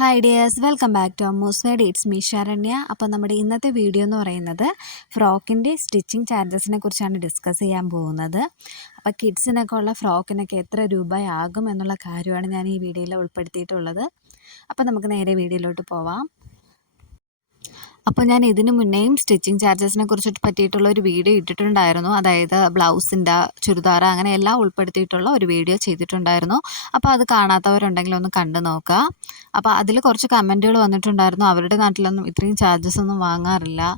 Hi dears, welcome back to Ammu's world. It's me Saranya. അപ്പോൾ നമ്മുടെ ഇന്നത്തെ വീഡിയോ എന്ന് പറയുന്നത് ഫ്രോക്കിൻ്റെ സ്റ്റിച്ചിങ് ചാർജസിനെ കുറിച്ചാണ് ഡിസ്കസ് ചെയ്യാൻ പോകുന്നത്. അപ്പോൾ കിഡ്സിനൊക്കെ ഉള്ള ഫ്രോക്കിനൊക്കെ എത്ര രൂപയാകും എന്നുള്ള കാര്യമാണ് ഞാൻ ഈ വീഡിയോയിൽ ഉൾപ്പെടുത്തിയിട്ടുള്ളത്. അപ്പോൾ നമുക്ക് നേരെ വീഡിയോയിലോട്ട് പോവാം. അപ്പോൾ ഞാൻ ഇതിന് മുന്നേയും സ്റ്റിച്ചിങ് ചാർജസിനെ കുറിച്ചിട്ട് പറ്റിയിട്ടുള്ള ഒരു വീഡിയോ ഇട്ടിട്ടുണ്ടായിരുന്നു. അതായത് ബ്ലൗസിൻ്റെ, ചുരിദാർ അങ്ങനെ എല്ലാം ഉൾപ്പെടുത്തിയിട്ടുള്ള ഒരു വീഡിയോ ചെയ്തിട്ടുണ്ടായിരുന്നു. അപ്പോൾ അത് കാണാത്തവരുണ്ടെങ്കിൽ ഒന്ന് കണ്ടു നോക്കുക. അപ്പോൾ അതിൽ കുറച്ച് കമൻറ്റുകൾ വന്നിട്ടുണ്ടായിരുന്നു. അവരുടെ നാട്ടിലൊന്നും ഇത്രയും ചാർജസ് ഒന്നും വാങ്ങാറില്ല,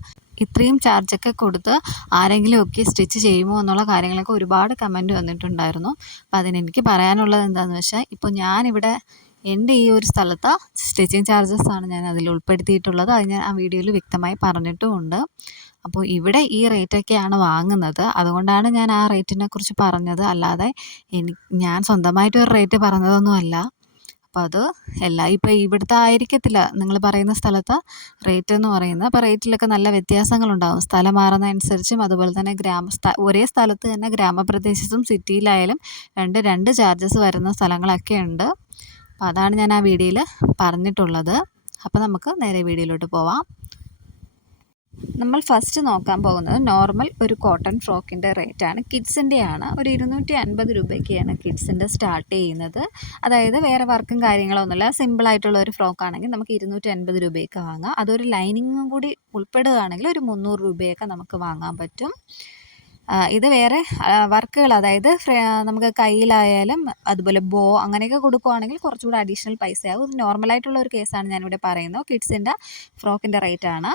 ഇത്രയും ചാർജൊക്കെ കൊടുത്ത് ആരെങ്കിലുമൊക്കെ സ്റ്റിച്ച് ചെയ്യുമോ എന്നുള്ള കാര്യങ്ങളൊക്കെ ഒരുപാട് കമൻറ്റ് വന്നിട്ടുണ്ടായിരുന്നു. അപ്പോൾ അതിനെനിക്ക് പറയാനുള്ളത് എന്താണെന്ന് വെച്ചാൽ, ഇപ്പോൾ ഞാനിവിടെ എൻ്റെ ഈ ഒരു സ്ഥലത്ത് സ്റ്റിച്ചിങ് ചാർജസാണ് ഞാൻ അതിൽ ഉൾപ്പെടുത്തിയിട്ടുള്ളത്. അത് ഞാൻ ആ വീഡിയോയിൽ വ്യക്തമായി പറഞ്ഞിട്ടുമുണ്ട്. അപ്പോൾ ഇവിടെ ഈ റേറ്റൊക്കെയാണ് വാങ്ങുന്നത്. അതുകൊണ്ടാണ് ഞാൻ ആ റേറ്റിനെ കുറിച്ച് പറഞ്ഞത്. അല്ലാതെ ഞാൻ സ്വന്തമായിട്ടൊരു റേറ്റ് പറഞ്ഞതൊന്നുമല്ല. അപ്പോൾ അത് ഇപ്പോൾ ഇവിടുത്തെ ആയിരിക്കത്തില്ല നിങ്ങൾ പറയുന്ന സ്ഥലത്ത് റേറ്റ് എന്ന് പറയുന്നത്. അപ്പോൾ റേറ്റിലൊക്കെ നല്ല വ്യത്യാസങ്ങളുണ്ടാകും സ്ഥലം മാറുന്നതനുസരിച്ചും. അതുപോലെ തന്നെ ഒരേ സ്ഥലത്ത് തന്നെ ഗ്രാമപ്രദേശത്തും സിറ്റിയിലായാലും രണ്ട് ചാർജസ് വരുന്ന സ്ഥലങ്ങളൊക്കെ ഉണ്ട്. അപ്പോൾ അതാണ് ഞാൻ ആ വീഡിയോയിൽ പറഞ്ഞിട്ടുള്ളത്. അപ്പോൾ നമുക്ക് നേരെ വീഡിയോയിലോട്ട് പോവാം. നമ്മൾ ഫസ്റ്റ് നോക്കാൻ പോകുന്നത് നോർമൽ ഒരു കോട്ടൺ ഫ്രോക്കിൻ്റെ റേറ്റാണ്. കിഡ്സിൻ്റെയാണ്. ഒരു 250 രൂപയ്ക്കാണ് കിഡ്സിൻ്റെ സ്റ്റാർട്ട് ചെയ്യുന്നത്. അതായത് വേറെ വർക്കും കാര്യങ്ങളൊന്നുമില്ല, സിമ്പിളായിട്ടുള്ള ഒരു ഫ്രോക്കാണെങ്കിൽ നമുക്ക് 250 രൂപയ്ക്ക് വാങ്ങാം. അതൊരു ലൈനിങ്ങും കൂടി ഉൾപ്പെടുകയാണെങ്കിൽ ഒരു 300 രൂപയൊക്കെ നമുക്ക് വാങ്ങാൻ പറ്റും. ഇത് വേറെ വർക്കുകൾ, അതായത് നമുക്ക് കയ്യിലായാലും അതുപോലെ ബോ അങ്ങനെയൊക്കെ കൊടുക്കുകയാണെങ്കിൽ കുറച്ചുകൂടി അഡീഷണൽ പൈസയാകും. ഇത് നോർമലായിട്ടുള്ള ഒരു കേസാണ് ഞാനിവിടെ പറയുന്നത്. കിഡ്സിൻ്റെ ഫ്രോക്കിൻ്റെ റേറ്റാണ്.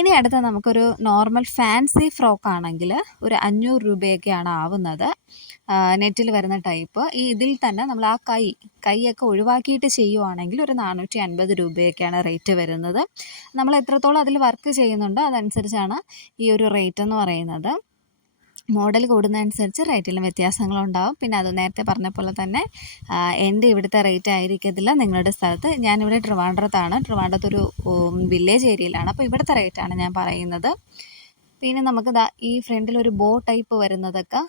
ഇനി അടുത്ത നമുക്കൊരു നോർമൽ ഫാൻസി ഫ്രോക്കാണെങ്കിൽ ഒരു 500 രൂപയൊക്കെയാണ് ആവുന്നത്. നെറ്റിൽ വരുന്ന ടൈപ്പ്. ഇതിൽ തന്നെ നമ്മൾ ആ കൈയൊക്കെ ഒഴിവാക്കിയിട്ട് ചെയ്യുവാണെങ്കിൽ ഒരു 450 രൂപയൊക്കെയാണ് റേറ്റ് വരുന്നത്. നമ്മൾ എത്രത്തോളം അതിൽ വർക്ക് ചെയ്യുന്നുണ്ടോ അതനുസരിച്ചാണ് ഈ ഒരു റേറ്റ് എന്ന് പറയുന്നത്. മോഡൽ കൂടുന്നതനുസരിച്ച് റേറ്റിലും വ്യത്യാസങ്ങളുണ്ടാകും. പിന്നെ അത് നേരത്തെ പറഞ്ഞ പോലെ തന്നെ എൻ്റെ ഇവിടുത്തെ റേറ്റ് ആയിരിക്കത്തില്ല നിങ്ങളുടെ സ്ഥലത്ത്. ഞാനിവിടെ ട്രിവാൻഡ്രത്തൊരു വില്ലേജ് ഏരിയയിലാണ്. അപ്പോൾ ഇവിടുത്തെ റേറ്റാണ് ഞാൻ പറയുന്നത്. പിന്നെ നമുക്ക് ഈ ഫ്രണ്ടിലൊരു ബോ ടൈപ്പ് വരുന്നതൊക്കെ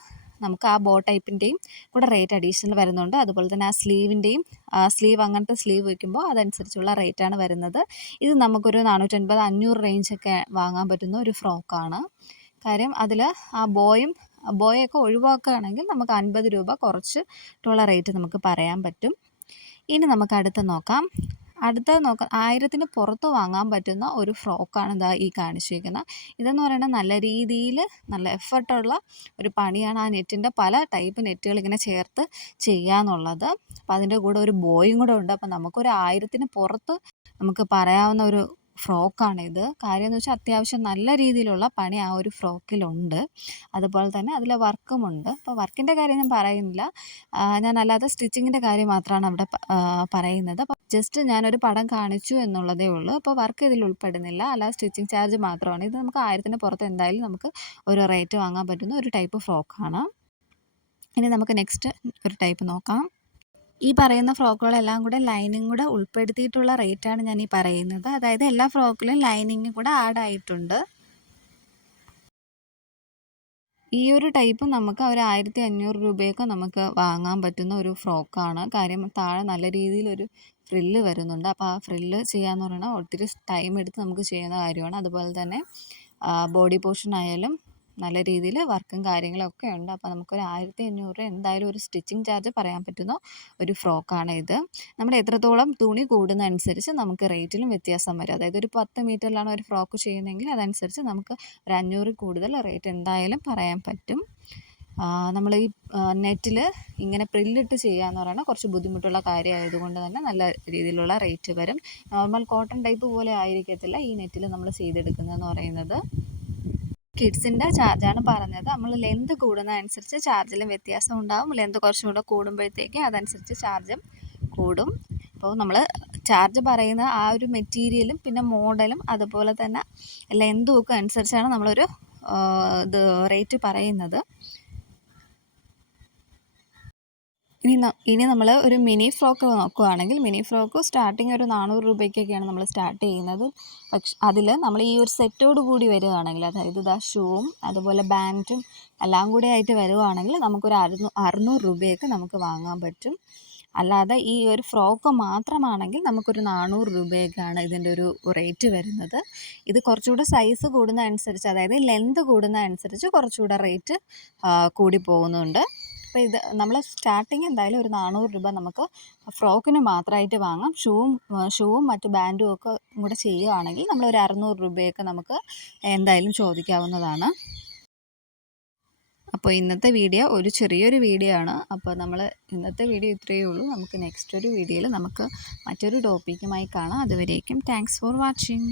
നമുക്ക് ആ ബോ ടൈപ്പിൻ്റെയും കൂടെ റേറ്റ് അഡീഷണൽ വരുന്നുണ്ട്. അതുപോലെ തന്നെ ആ സ്ലീവ് അങ്ങനത്തെ സ്ലീവ് വയ്ക്കുമ്പോൾ അതനുസരിച്ചുള്ള റേറ്റാണ് വരുന്നത്. ഇത് നമുക്കൊരു 450-500 റേഞ്ചൊക്കെ വാങ്ങാൻ പറ്റുന്ന ഒരു ഫ്രോക്കാണ്. കാര്യം അതിൽ ആ ബോയൊക്കെ ഒഴിവാക്കുകയാണെങ്കിൽ നമുക്ക് 50 രൂപ കുറച്ചിട്ടുള്ള റേറ്റ് നമുക്ക് പറയാൻ പറ്റും. ഇനി നമുക്ക് അടുത്ത നോക്കാം. 1000-ന് പുറത്ത് വാങ്ങാൻ പറ്റുന്ന ഒരു ഫ്രോക്കാണ് ഈ കാണിച്ചിരിക്കുന്നത്. ഇതെന്ന് പറയുന്നത് നല്ല രീതിയിൽ നല്ല എഫർട്ടുള്ള ഒരു പണിയാണ്. ആ നെറ്റിൻ്റെ പല ടൈപ്പ് നെറ്റുകൾ ഇങ്ങനെ ചേർത്ത് ചെയ്യാന്നുള്ളത്. അപ്പോൾ അതിൻ്റെ കൂടെ ഒരു ബോയും കൂടെ ഉണ്ട്. അപ്പോൾ നമുക്കൊരു 1000-ന് പുറത്ത് നമുക്ക് പറയാവുന്ന ഒരു ഫ്രോക്കാണിത്. കാര്യം എന്ന് വെച്ചാൽ അത്യാവശ്യം നല്ല രീതിയിലുള്ള പണി ആ ഒരു ഫ്രോക്കിലുണ്ട്. അതുപോലെ തന്നെ അതിൽ വർക്കുമുണ്ട്. അപ്പോൾ വർക്കിൻ്റെ കാര്യം ഞാൻ പറയുന്നില്ല, ഞാൻ അല്ലാതെ സ്റ്റിച്ചിങ്ങിൻ്റെ കാര്യം മാത്രമാണ് അവിടെ പറയുന്നത്. അപ്പോൾ ജസ്റ്റ് ഞാനൊരു പടം കാണിച്ചു എന്നുള്ളതേ ഉള്ളൂ. അപ്പോൾ വർക്ക് ഇതിൽ ഉൾപ്പെടുന്നില്ല, അല്ലാതെ സ്റ്റിച്ചിങ് ചാർജ് മാത്രമാണ്. ഇത് നമുക്ക് 1000-ന് പുറത്ത് എന്തായാലും നമുക്ക് ഒരു റേറ്റ് വാങ്ങാൻ പറ്റുന്ന ഒരു ടൈപ്പ് ഫ്രോക്കാണ്. ഇനി നമുക്ക് നെക്സ്റ്റ് ഒരു ടൈപ്പ് നോക്കാം. ഈ പറയുന്ന ഫ്രോക്കുകളെല്ലാം കൂടെ ലൈനിങ് കൂടെ ഉൾപ്പെടുത്തിയിട്ടുള്ള റേറ്റാണ് ഞാൻ ഈ പറയുന്നത്. അതായത് എല്ലാ ഫ്രോക്കിലും ലൈനിങ് കൂടെ ആഡ് ആയിട്ടുണ്ട്. ഈ ഒരു ടൈപ്പ് നമുക്ക് ഒരു 1500 രൂപയൊക്കെ നമുക്ക് വാങ്ങാൻ പറ്റുന്ന ഒരു ഫ്രോക്കാണ്. കാര്യം താഴെ നല്ല രീതിയിലൊരു ഫ്രില്ല് വരുന്നുണ്ട്. അപ്പോൾ ആ ഫ്രില്ല് ചെയ്യാന്ന് പറയുന്നത് ഒത്തിരി ടൈം എടുത്ത് നമുക്ക് ചെയ്യുന്ന കാര്യമാണ്. അതുപോലെ തന്നെ ബോഡി പോർഷൻ ആയാലും നല്ല രീതിയിൽ വർക്കും കാര്യങ്ങളൊക്കെ ഉണ്ട്. അപ്പോൾ നമുക്കൊരു 1500 എന്തായാലും ഒരു സ്റ്റിച്ചിങ് ചാർജ് പറയാൻ പറ്റുന്ന ഒരു ഫ്രോക്കാണ് ഇത്. നമ്മൾ എത്രത്തോളം തുണി കൂടുന്നതനുസരിച്ച് നമുക്ക് റേറ്റിലും വ്യത്യാസം വരും. അതായത് ഒരു 10 മീറ്ററിലാണ് ഒരു ഫ്രോക്ക് ചെയ്യുന്നതെങ്കിൽ അതനുസരിച്ച് നമുക്ക് ഒരു 500 കൂടുതൽ റേറ്റ് എന്തായാലും പറയാൻ പറ്റും. നമ്മൾ ഈ നെറ്റിൽ ഇങ്ങനെ പ്രില്ലിട്ട് ചെയ്യാന്ന് പറയുന്നത് കുറച്ച് ബുദ്ധിമുട്ടുള്ള കാര്യമായതുകൊണ്ട് തന്നെ നല്ല രീതിയിലുള്ള റേറ്റ് വരും. നോർമൽ കോട്ടൺ ടൈപ്പ് പോലെ ആയിരിക്കത്തില്ല ഈ നെറ്റിൽ നമ്മൾ ചെയ്തെടുക്കുന്നതെന്ന് പറയുന്നത്. കിഡ്സിൻ്റെ ചാർജാണ് പറഞ്ഞത്. നമ്മൾ ലെന്ത് കൂടുന്നതനുസരിച്ച് ചാർജിലും വ്യത്യാസം ഉണ്ടാകും. ലെന്ത് കുറച്ചും കൂടെ കൂടുമ്പോഴത്തേക്ക് അതനുസരിച്ച് ചാർജും കൂടും. അപ്പോൾ നമ്മൾ ചാർജ് പറയുന്ന ആ ഒരു മെറ്റീരിയലും പിന്നെ മോഡലും അതുപോലെ തന്നെ ലെന്തും ഒക്കെ അനുസരിച്ചാണ് നമ്മളൊരു റേറ്റ് പറയുന്നത്. ഇനി നമ്മൾ ഒരു മിനി ഫ്രോക്ക് നോക്കുകയാണെങ്കിൽ മിനി ഫ്രോക്ക് സ്റ്റാർട്ടിങ് ഒരു 400 രൂപയ്ക്കൊക്കെയാണ് നമ്മൾ സ്റ്റാർട്ട് ചെയ്യുന്നത്. പക്ഷെ അതിൽ നമ്മൾ ഈ ഒരു സെറ്റോട് കൂടി വരികയാണെങ്കിൽ, അതായത് ഷൂവും അതുപോലെ ബാൻഡും എല്ലാം കൂടി ആയിട്ട് വരികയാണെങ്കിൽ നമുക്കൊരു 600 രൂപയൊക്കെ നമുക്ക് വാങ്ങാൻ പറ്റും. അല്ലാതെ ഈ ഒരു ഫ്രോക്ക് മാത്രമാണെങ്കിൽ നമുക്കൊരു 400 രൂപയൊക്കെയാണ് ഇതിൻ്റെ ഒരു റേറ്റ് വരുന്നത്. ഇത് കുറച്ചുകൂടെ സൈസ് കൂടുന്നതനുസരിച്ച്, അതായത് ലെന്ത് കൂടുന്നതനുസരിച്ച് കുറച്ചുകൂടെ റേറ്റ് കൂടി പോകുന്നുണ്ട്. അപ്പോൾ ഇത് നമ്മൾ സ്റ്റാർട്ടിങ് എന്തായാലും ഒരു 400 രൂപ നമുക്ക് ഫ്രോക്കിന് മാത്രമായിട്ട് വാങ്ങാം. ഷൂവും മറ്റ് ബാൻഡും ഒക്കെ കൂടെ ചെയ്യുകയാണെങ്കിൽ നമ്മളൊരു 600 രൂപയൊക്കെ നമുക്ക് എന്തായാലും ചോദിക്കാവുന്നതാണ്. അപ്പോൾ ഇന്നത്തെ വീഡിയോ ഒരു ചെറിയൊരു വീഡിയോ ആണ്. അപ്പോൾ നമ്മൾ ഇന്നത്തെ വീഡിയോ ഇത്രയേ ഉള്ളൂ. നമുക്ക് നെക്സ്റ്റ് ഒരു വീഡിയോയിൽ നമുക്ക് മറ്റൊരു ടോപ്പിക്കുമായി കാണാം. അതുവരേക്കും താങ്ക്സ് ഫോർ വാച്ചിങ്.